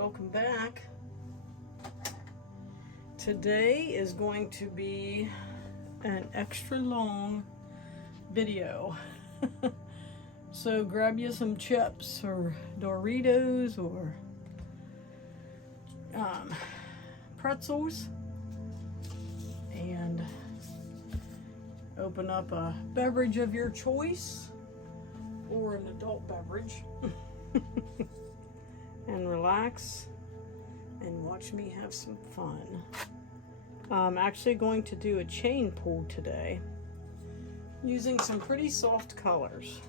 welcome back. Today is going to be an extra long video. So grab you some chips or Doritos or pretzels and open up a beverage of your choice or an adult beverage and relax and watch me have some fun. I'm actually going to do a chain pull today using some pretty soft colors.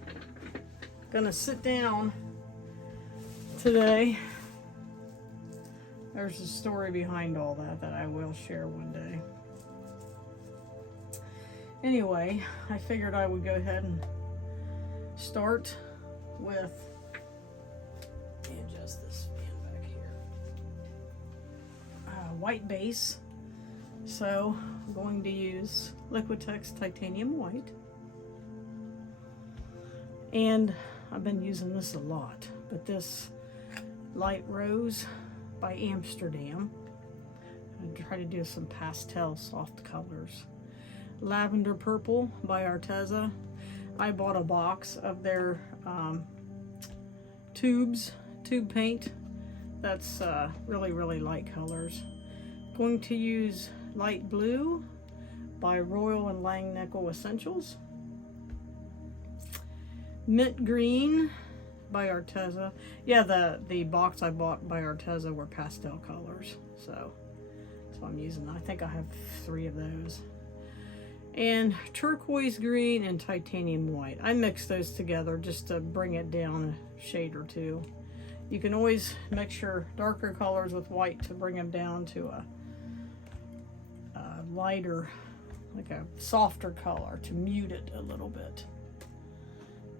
Gonna sit down today. There's a story behind all that I will share one day. Anyway, I figured I would go ahead and start with, let me adjust this fan back here, white base. So I'm going to use Liquitex Titanium White, and I've been using this a lot, but this Light Rose by Amsterdam. I'm gonna try to do some pastel soft colors. Lavender Purple by Arteza. I bought a box of their tube paint. That's really light colors. Going to use Light Blue by Royal and Langnickel Essentials. Mint Green by Arteza. Yeah, the box I bought by Arteza were pastel colors, so I'm using. I think I have 3 of those. And turquoise green and titanium white. I mixed those together just to bring it down a shade or 2. You can always mix your darker colors with white to bring them down to a lighter, like a softer color, to mute it a little bit.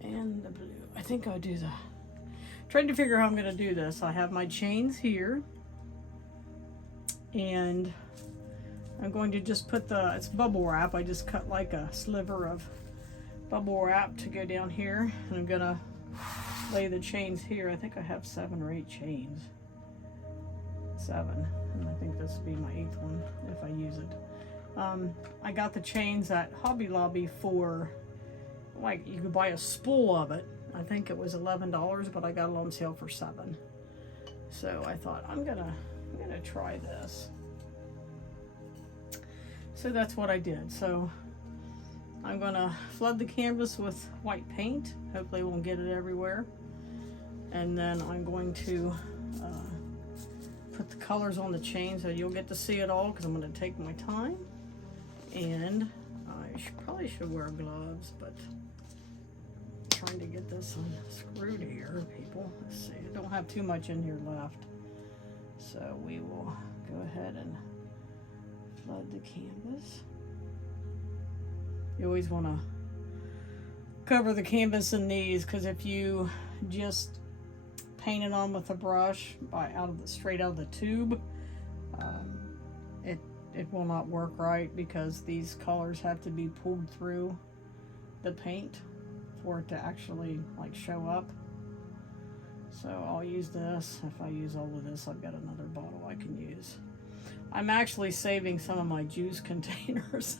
And the blue. I think I'll do trying to figure out how I'm going to do this. I have my chains here, and I'm going to just put it's bubble wrap. I just cut like a sliver of bubble wrap to go down here, and I'm going to lay the chains here. I think I have 7 or 8 chains. 7, and I think this will be my 8th one if I use it. I got the chains at Hobby Lobby for, like, you could buy a spool of it. I think it was $11, but I got it on sale for 7. So I thought I'm gonna try this. So that's what I did. So I'm gonna flood the canvas with white paint. Hopefully it won't get it everywhere. And then I'm going to put the colors on the chain so you'll get to see it all, because I'm going to take my time. And I probably should wear gloves, but I'm trying to get this unscrewed here, people. Let's see, I don't have too much in here left. So we will go ahead and flood the canvas. You always want to cover the canvas in these, because if you just paint it on with a brush straight out of the tube, it will not work right, because these colors have to be pulled through the paint for it to actually like show up. So I'll use this. If I use all of this, I've got another bottle I can use. I'm actually saving some of my juice containers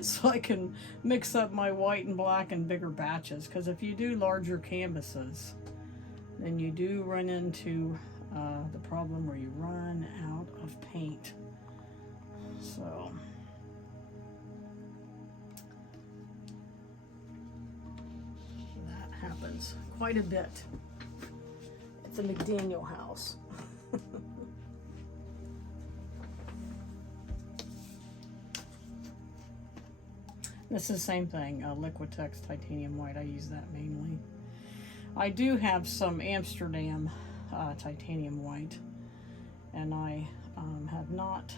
so I can mix up my white and black in bigger batches, because if you do larger canvases, then you do run into the problem where you run out of paint. So that happens quite a bit. It's a McDaniel house. This is the same thing, Liquitex Titanium White. I use that mainly. I do have some Amsterdam Titanium White, and I have not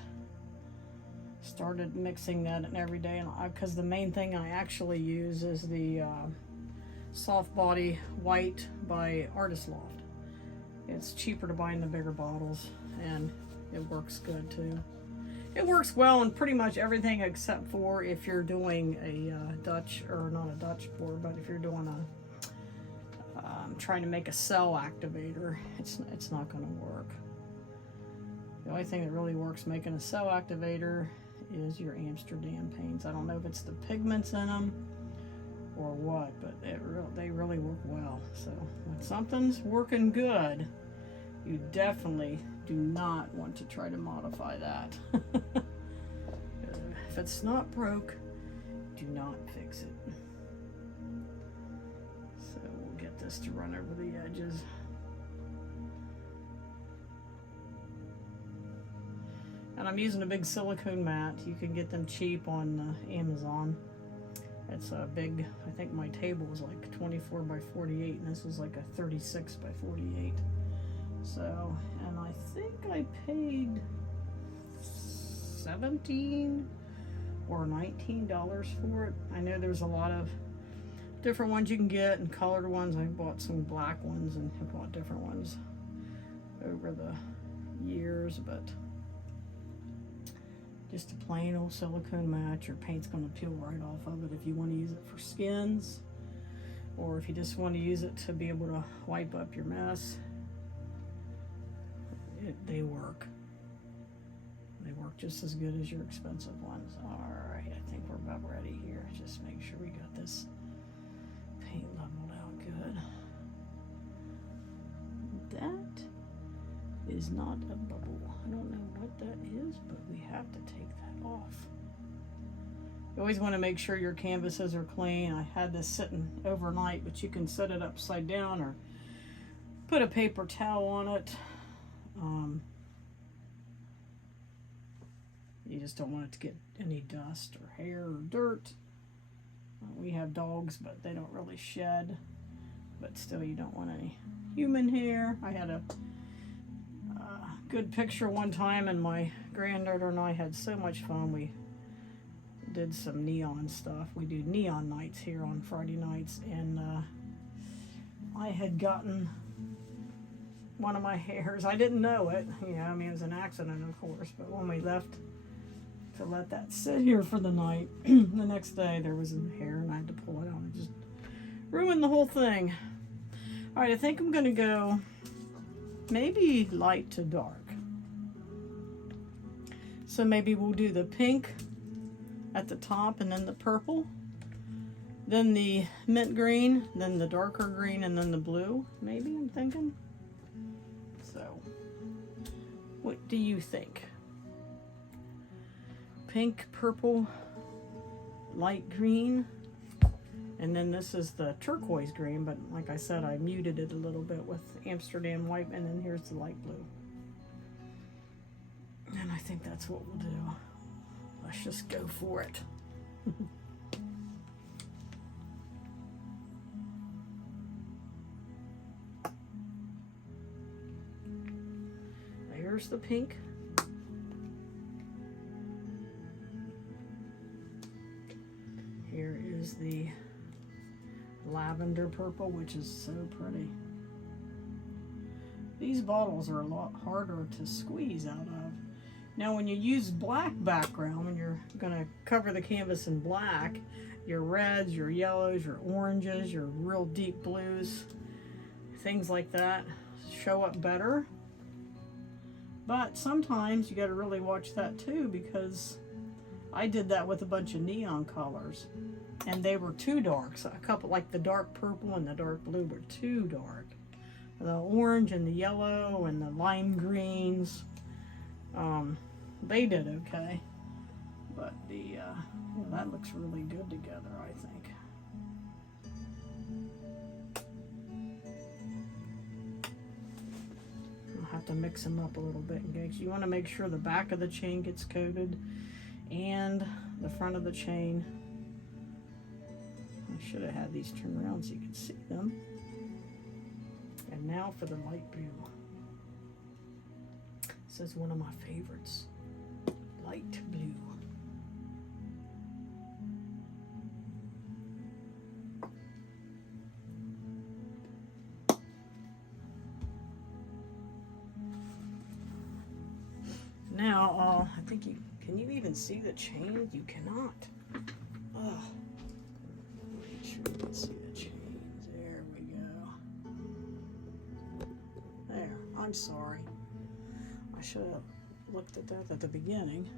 started mixing that in every day, because the main thing I actually use is the Soft Body White by Artist Loft. It's cheaper to buy in the bigger bottles, and it works good too. It works well in pretty much everything except for if you're doing a Dutch, or not a Dutch board, but if you're doing a trying to make a cell activator. It's not going to work. The only thing that really works making a cell activator is your Amsterdam paints. I don't know if it's the pigments in them or what, but they really work well. So when something's working good, you definitely do not want to try to modify that. If it's not broke, do not fix it. So we'll get this to run over the edges. And I'm using a big silicone mat. You can get them cheap on Amazon. It's a big, I think my table was like 24 by 48 and this is like a 36 by 48. So, and I think I paid $17 or $19 for it. I know there's a lot of different ones you can get and colored ones. I bought some black ones and have bought different ones over the years, but just a plain old silicone mat. Your paint's going to peel right off of it if you want to use it for skins, or if you just want to use it to be able to wipe up your mess. They work. They work just as good as your expensive ones. Alright, I think we're about ready here. Just make sure we got this paint leveled out good. That is not a bubble. I don't know what that is, but we have to take that off. You always want to make sure your canvases are clean. I had this sitting overnight, but you can set it upside down or put a paper towel on it. You just don't want it to get any dust or hair or dirt. We have dogs, but they don't really shed. But still, you don't want any human hair. I had a good picture one time, and my granddaughter and I had so much fun. We did some neon stuff. We do neon nights here on Friday nights, and I had gotten one of my hairs. I didn't know it, you know, I mean, it was an accident, of course, but when we left to let that sit here for the night, the next day there was a hair and I had to pull it out. It just ruined the whole thing. All right, I think I'm gonna go maybe light to dark. So maybe we'll do the pink at the top and then the purple, then the mint green, then the darker green, and then the blue, maybe, I'm thinking. So, what do you think? Pink, purple, light green, and then this is the turquoise green, but like I said, I muted it a little bit with Amsterdam white, and then here's the light blue. And I think that's what we'll do. Let's just go for it. There's the pink. Here is the lavender purple, which is so pretty. These bottles are a lot harder to squeeze out of. Now when you use black background, when you're gonna cover the canvas in black, your reds, your yellows, your oranges, your real deep blues, things like that show up better. But sometimes you got to really watch that too, because I did that with a bunch of neon colors and they were too dark. So a couple, like the dark purple and the dark blue, were too dark. The orange and the yellow and the lime greens, they did okay. But the that looks really good together, I think. Have to mix them up a little bit, because you want to make sure the back of the chain gets coated and the front of the chain. I should have had these turned around so you could see them. And now for the light blue. This is one of my favorites. Light blue. Now, I think can you even see the chain? You cannot. Oh, make sure you can see the chains. There we go. I'm sorry. I should have looked at that at the beginning.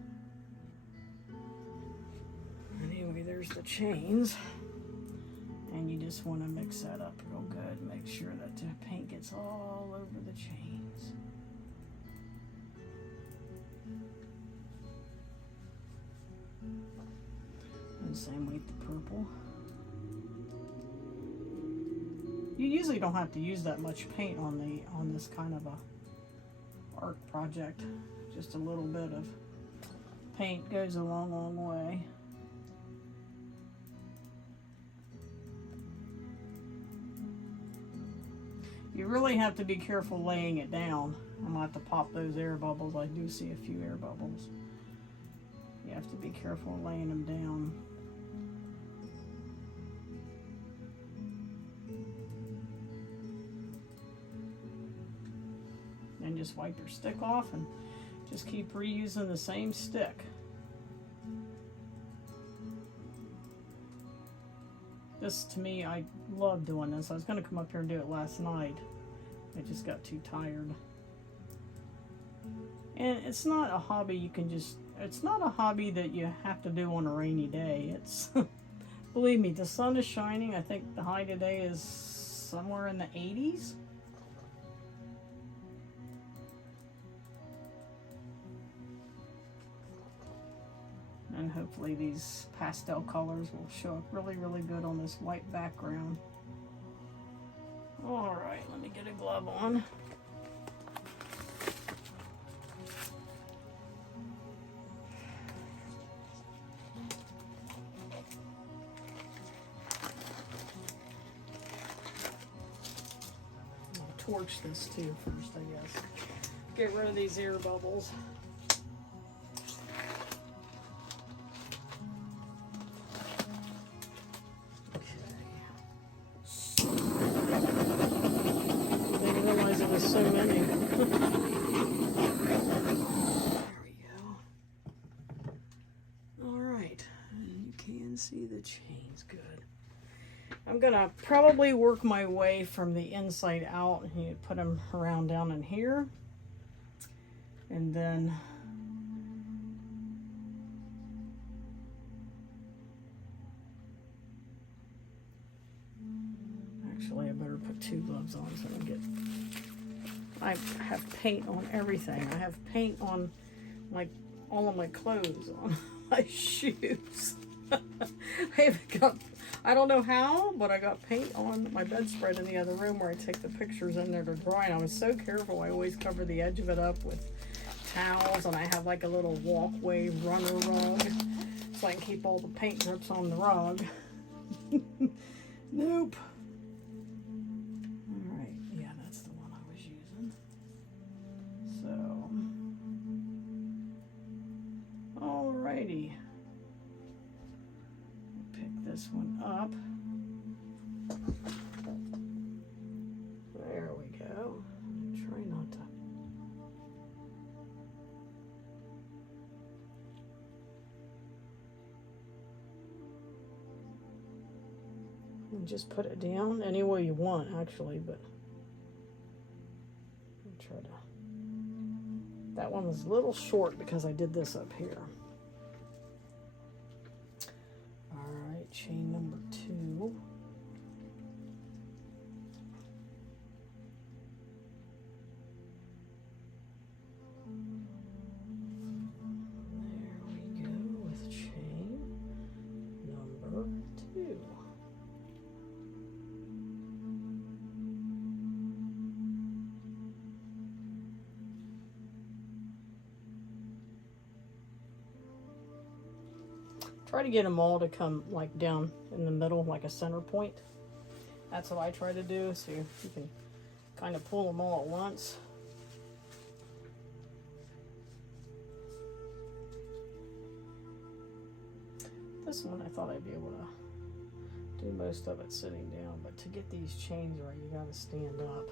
Anyway, there's the chains. And you just want to mix that up real good. Make sure that the paint gets all over the chains. And same with the purple. You usually don't have to use that much paint on this kind of a art project. Just a little bit of paint goes a long, long way. You really have to be careful laying it down. I'm gonna have to pop those air bubbles. I do see a few air bubbles. You have to be careful laying them down. And just wipe your stick off and just keep reusing the same stick. This, to me, I love doing this. I was going to come up here and do it last night. I just got too tired. And it's not a hobby you can just, it's not a hobby that you have to do on a rainy day. It's, believe me, the sun is shining. I think the high today is somewhere in the 80s. And hopefully these pastel colors will show up really, really good on this white background. All right, let me get a glove on. I'll torch this too first, I guess. Get rid of these air bubbles. So many. There we go. All right, and you can see the chains good. I'm gonna probably work my way from the inside out. You put them around down in here, and then actually I better put 2 gloves on so I don't get. I have paint on everything. I have paint on like all of my clothes, on my shoes. I don't know how, but I got paint on my bedspread in the other room where I take the pictures in there to dry. And I was so careful. I always cover the edge of it up with towels, and I have like a little walkway runner rug so I can keep all the paint drips on the rug. Nope. Alrighty, pick this one up. There we go. Try not to. And just put it down any way you want, actually, but try to. That one was a little short because I did this up here. All right, chain number 2. There we go with chain number 2. Try to get them all to come like down in the middle, like a center point. That's what I try to do, so you can kind of pull them all at once. This one I thought I'd be able to do most of it sitting down, but to get these chains right, you gotta stand up.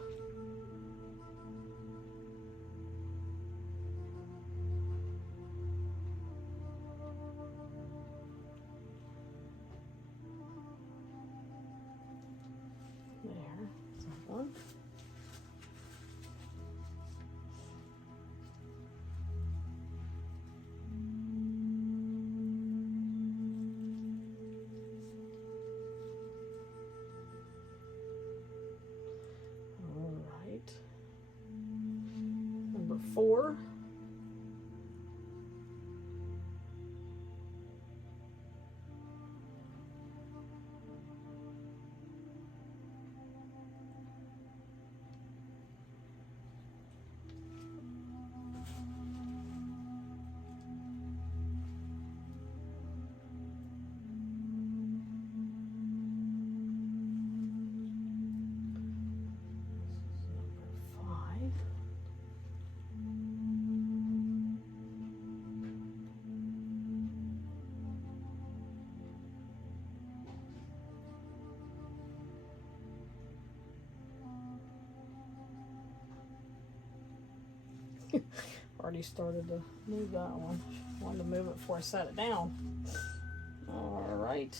number 4. Already started to move that one. Wanted to move it before I set it down. All right.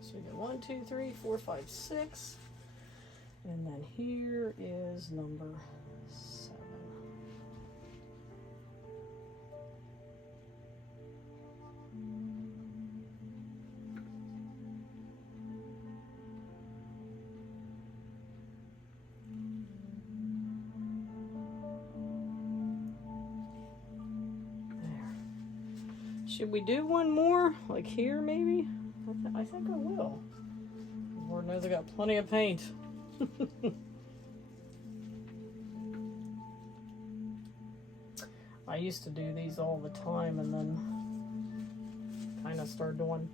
So we got 1, 2, 3, 4, 5, 6. And then here is number 7. There. Should we do one more? Like here, maybe? I think I will. Lord knows I got plenty of paint. I used to do these all the time and then kind of started doing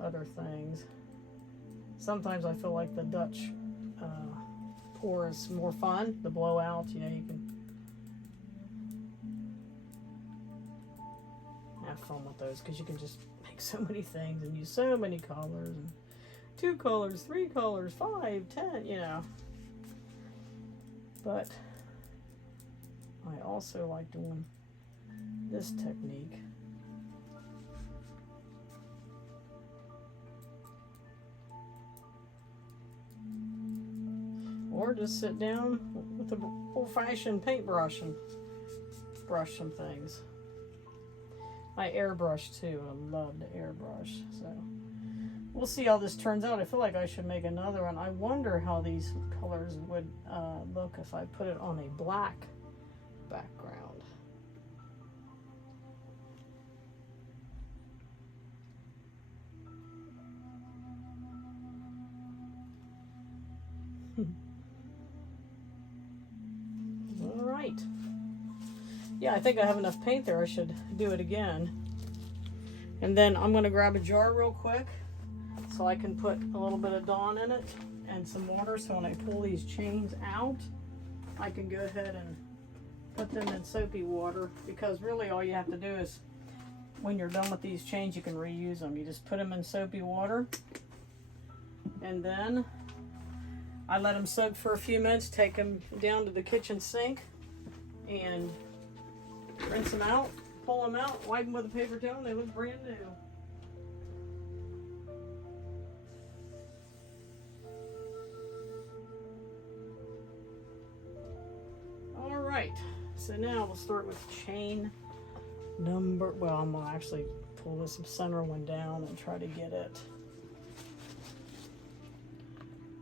other things. Sometimes I feel like the Dutch pour is more fun. The blowout, you know, you can have fun with those because you can just make so many things and use so many colors. And 2 colors, 3 colors, 5, 10, you know. But I also like doing this technique. Or just sit down with the old-fashioned paintbrush and brush some things. I airbrush too. I love to airbrush, so we'll see how this turns out. I feel like I should make another one. I wonder how these colors would look if I put it on a black background. All right. Yeah, I think I have enough paint there. I should do it again. And then I'm going to grab a jar real quick so I can put a little bit of Dawn in it and some water, so when I pull these chains out, I can go ahead and put them in soapy water, because really all you have to do is, when you're done with these chains, you can reuse them. You just put them in soapy water, and then I let them soak for a few minutes, take them down to the kitchen sink, and rinse them out, pull them out, wipe them with a paper towel, and they look brand new. All right, so now we'll start with chain number, well, I'm gonna actually pull this center one down and try to get it.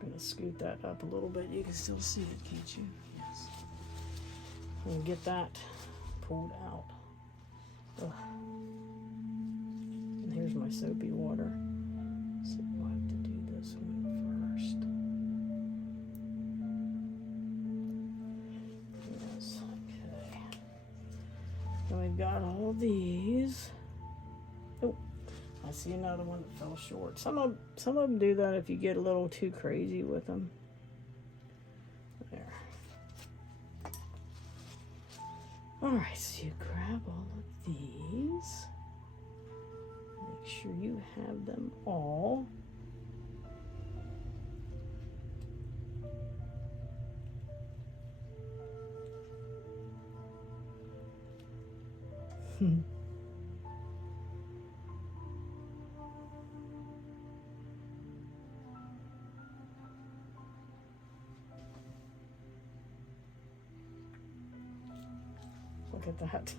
I'm gonna scoot that up a little bit. You can still see it, can't you? Yes. And get that pulled out. Ugh. And here's my soapy water. So we'll have to do this one first. Yes, okay. Then we've got all these. Oh, I see another one that fell short. Some of them do that if you get a little too crazy with them. There. All right, so you grab all of these. Make sure you have them all. at that.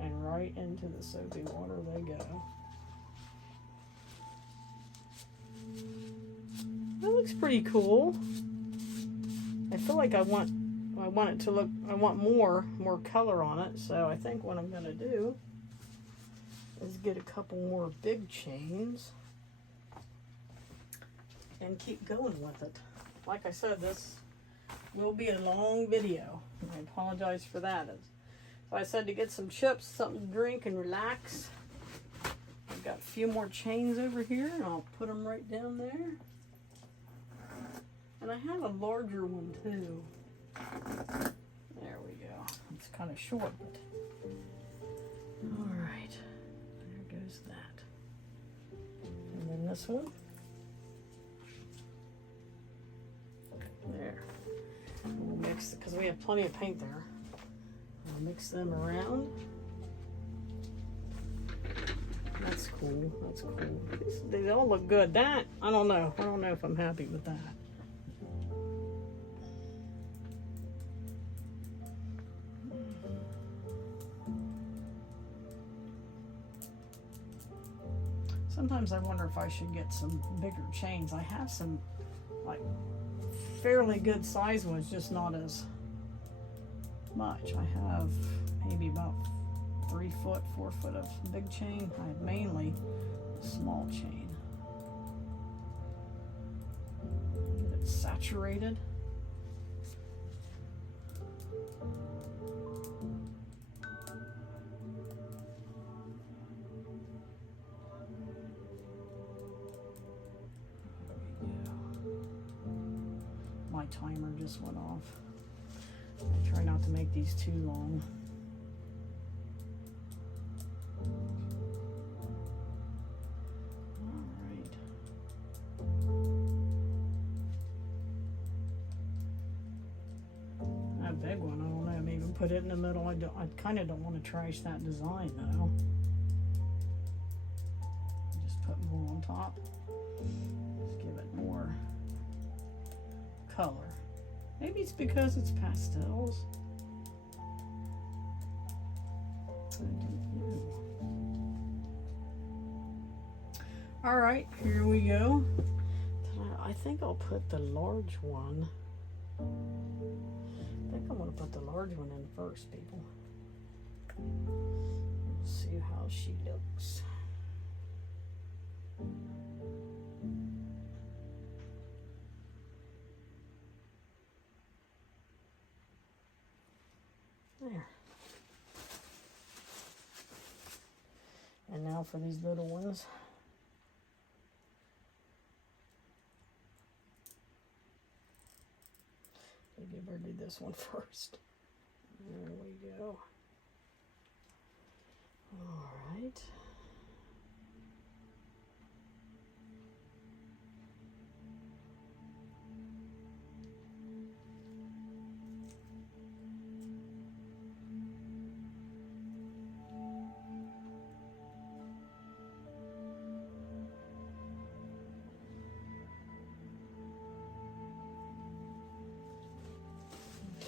And right into the soapy water they go. That looks pretty cool. I feel like I want it to look, I want more color on it. So I think what I'm gonna do is get a couple more big chains and keep going with it. Like I said, this will be a long video. I apologize for that. So I said to get some chips, something to drink, and relax. I've got a few more chains over here, and I'll put them right down there. And I have a larger one too. There we go. It's kind of short, but all right. There goes that. And then this one. There. We'll mix it because we have plenty of paint there. I'll mix them around. That's cool. That's cool. They all look good. That, I don't know. I don't know if I'm happy with that. Sometimes I wonder if I should get some bigger chains. I have some like fairly good size ones, just not as much. I have maybe about 3 foot, 4 foot of big chain. I have mainly small chain. Get it saturated. My timer just went off. I try not to make these too long. Alright. That big one, I don't know, maybe put it in the middle. I kind of don't want to trash that design though. Just put more on top. Just give it more color. Maybe it's because it's pastels. I don't know. All right, here we go. I think I'll put the large one. I think I'm gonna put the large one in first, people. We'll see how she looks. There. And now for these little ones. Maybe I better do this one first. There we go. All right.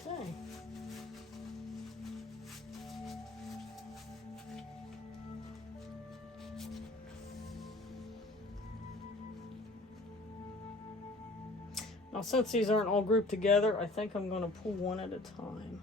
Okay. Now, since these aren't all grouped together, I think I'm going to pull one at a time.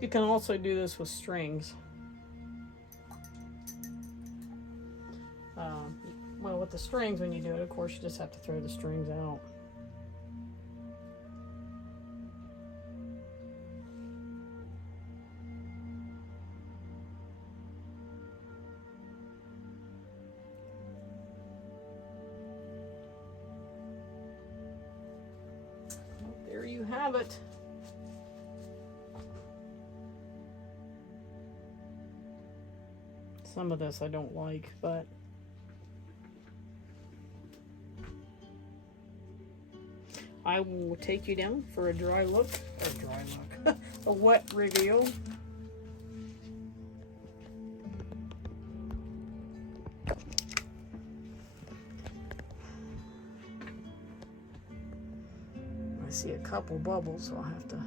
You can also do this with strings. Well, with the strings, when you do it, of course, you just have to throw the strings out. Well, there you have it. Some of this I don't like, but I will take you down for a dry look, a wet review. I see a couple bubbles, so I'll have to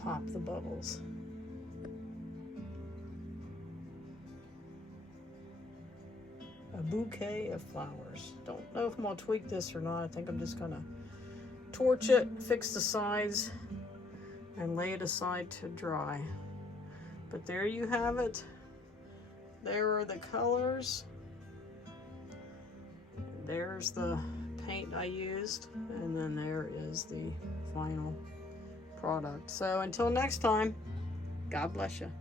pop the bubbles. A bouquet of flowers. Don't know if I'm gonna tweak this or not. I think I'm just gonna torch it, fix the sides, and lay it aside to dry. But there you have it. There are the colors. There's the paint I used, and then there is the final product. So until next time, God bless you.